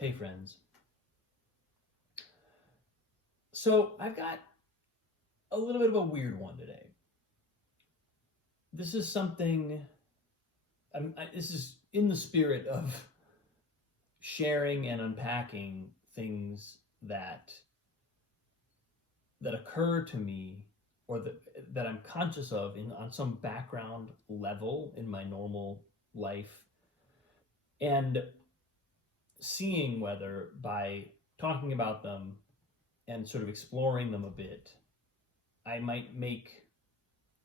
Hey friends. So I've got a little bit of a weird one today. This is something, this is in the spirit of sharing and unpacking things that occur to me or that I'm conscious of on some background level in my normal life, and seeing whether by talking about them and sort of exploring them a bit, I might make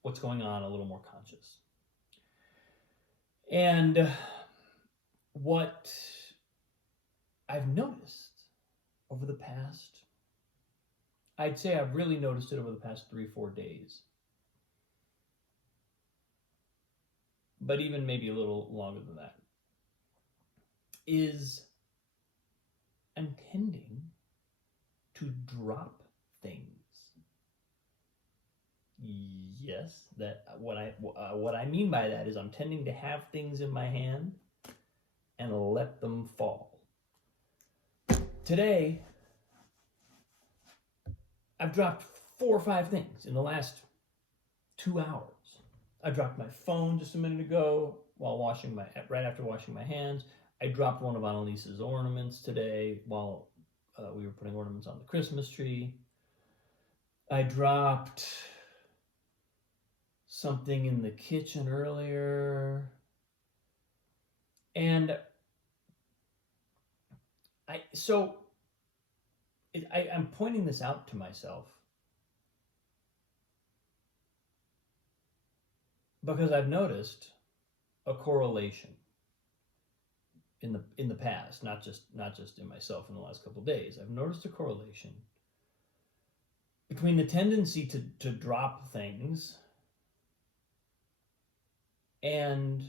what's going on a little more conscious. And what I've noticed over the past, I'd say I've really noticed it over the past 3-4 days, but even maybe a little longer than that, is I'm tending to drop things. Yes, that what I mean by that is I'm tending to have things in my hand and let them fall. Today, I've dropped 4 or 5 things in the last 2 hours. I dropped my phone just a minute ago while right after washing my hands. I dropped one of Annalise's ornaments today while we were putting ornaments on the Christmas tree. I dropped something in the kitchen earlier. And I'm pointing this out to myself because I've noticed a correlation in the past, not just in myself in the last couple of days. I've noticed a correlation between the tendency to drop things and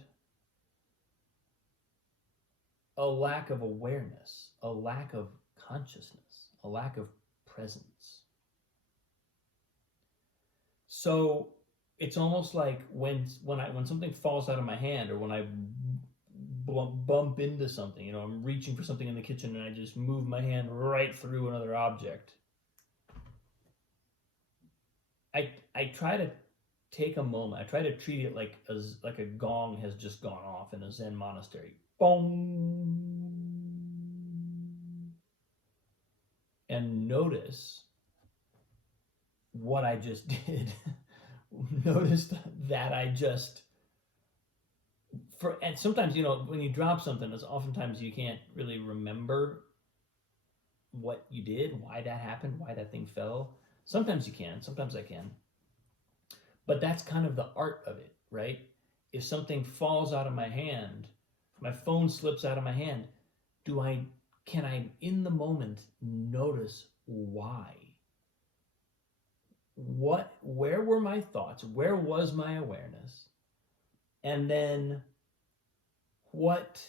a lack of awareness, a lack of consciousness, a lack of presence. So it's almost like when something falls out of my hand, or when I bump into something, I'm reaching for something in the kitchen and I just move my hand right through another object. I try to take a moment. I try to treat it like a gong has just gone off in a Zen monastery. Boom. And notice what I just did. Notice that I just and sometimes, when you drop something, it's oftentimes you can't really remember what you did, why that happened, why that thing fell. Sometimes you can, sometimes I can. But that's kind of the art of it, right? If something falls out of my hand, if my phone slips out of my hand, can I in the moment notice why? Where were my thoughts? Where was my awareness? And then what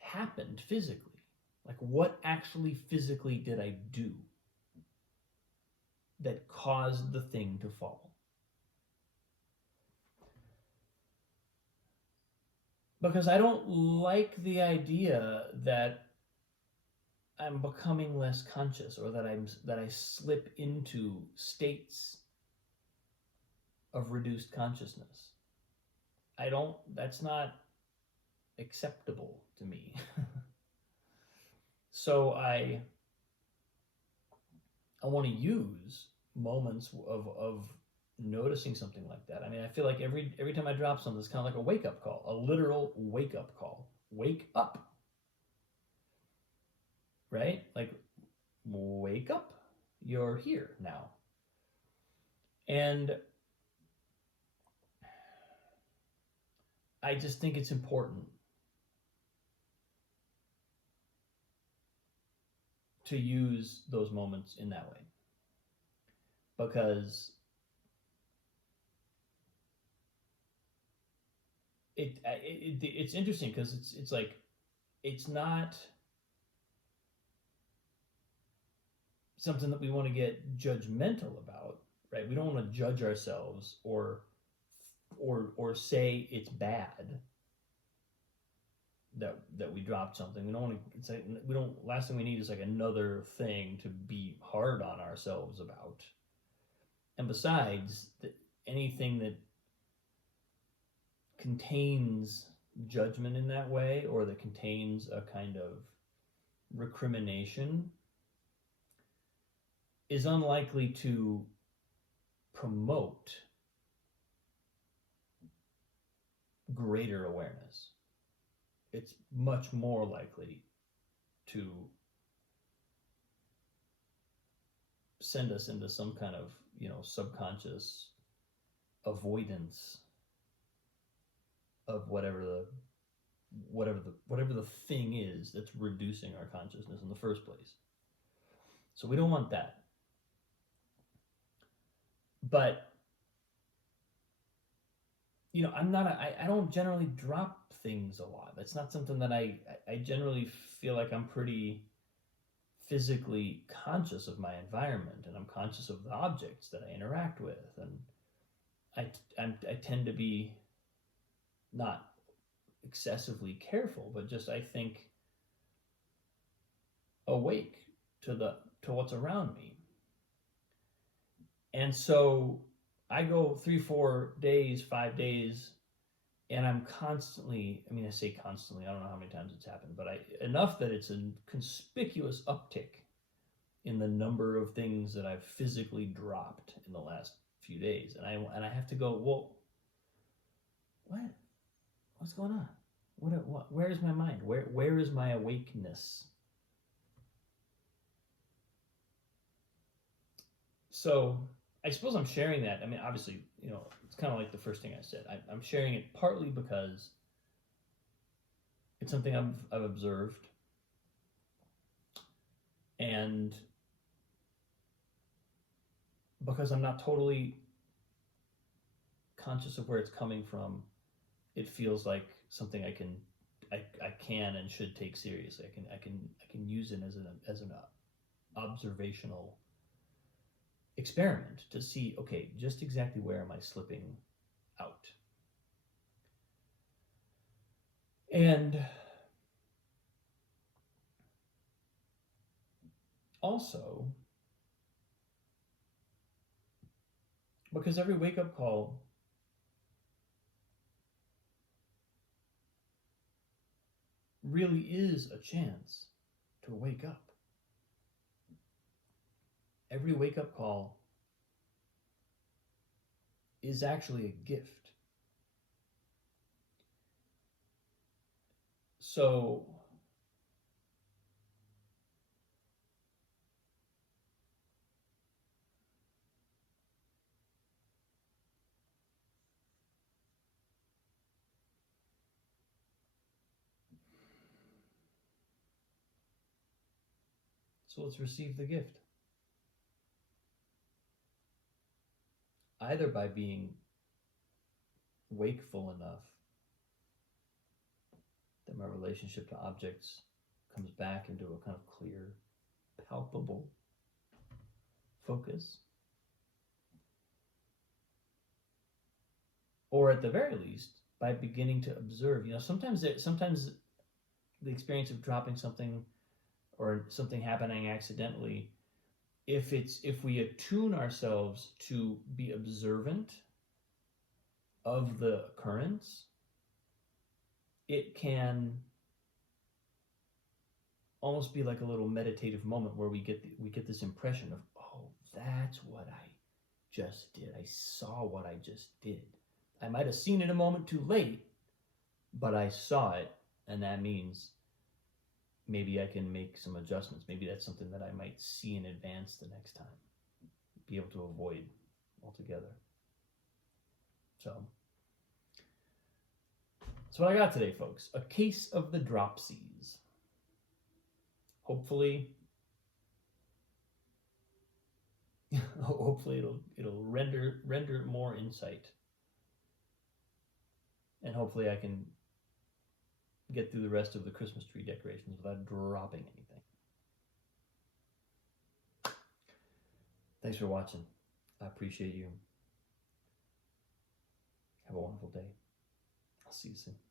happened physically? Like, what actually physically did I do that caused the thing to fall? Because I don't like the idea that I'm becoming less conscious, or that I slip into states of reduced consciousness. That's not acceptable to me. So I want to use moments of noticing something like that. I mean, I feel like every time I drop something, it's kind of like a wake-up call, a literal wake-up call. Wake up. Right? Like, wake up. You're here now. And I just think it's important to use those moments in that way, because it's interesting, because it's like, it's not something that we want to get judgmental about, right? We don't want to judge ourselves or say it's bad. that we dropped something. We don't want to. It's like we don't. Last thing we need is like another thing to be hard on ourselves about. And besides, anything that contains judgment in that way, or that contains a kind of recrimination, is unlikely to promote greater awareness. It's much more likely to send us into some kind of, subconscious avoidance of whatever the thing is that's reducing our consciousness in the first place. So we don't want that. But I don't generally drop things a lot. That's not something that I generally feel like I'm pretty physically conscious of my environment, and I'm conscious of the objects that I interact with, and I tend to be not excessively careful, but just, I think, awake to what's around me. And so I go 3, 4 days, 5 days, and I'm constantly, I say constantly, I don't know how many times it's happened, but enough that it's a conspicuous uptick in the number of things that I've physically dropped in the last few days. And I have to go, well, what's going on? Where is my mind? Where is my awakeness? So I suppose I'm sharing that. Obviously, it's kind of like the first thing I said. I'm sharing it partly because it's something I've observed, and because I'm not totally conscious of where it's coming from, it feels like something I can and should take seriously. I can use it as an observational experiment to see, okay, just exactly where am I slipping out. And also, because every wake-up call really is a chance to wake up. Every wake-up call is actually a gift. So let's receive the gift. Either by being wakeful enough that my relationship to objects comes back into a kind of clear, palpable focus, or at the very least by beginning to observe. Sometimes the experience of dropping something or something happening accidentally, if we attune ourselves to be observant of the occurrence, it can almost be like a little meditative moment where we get this impression of, oh, that's what I just did. I saw what I just did. I might have seen it a moment too late, but I saw it, and that means maybe I can make some adjustments. Maybe that's something that I might see in advance the next time, be able to avoid altogether. So that's what I got today, folks. A case of the dropsies. Hopefully it'll render more insight, and hopefully I can get through the rest of the Christmas tree decorations without dropping anything. Thanks for watching. I appreciate you. Have a wonderful day. I'll see you soon.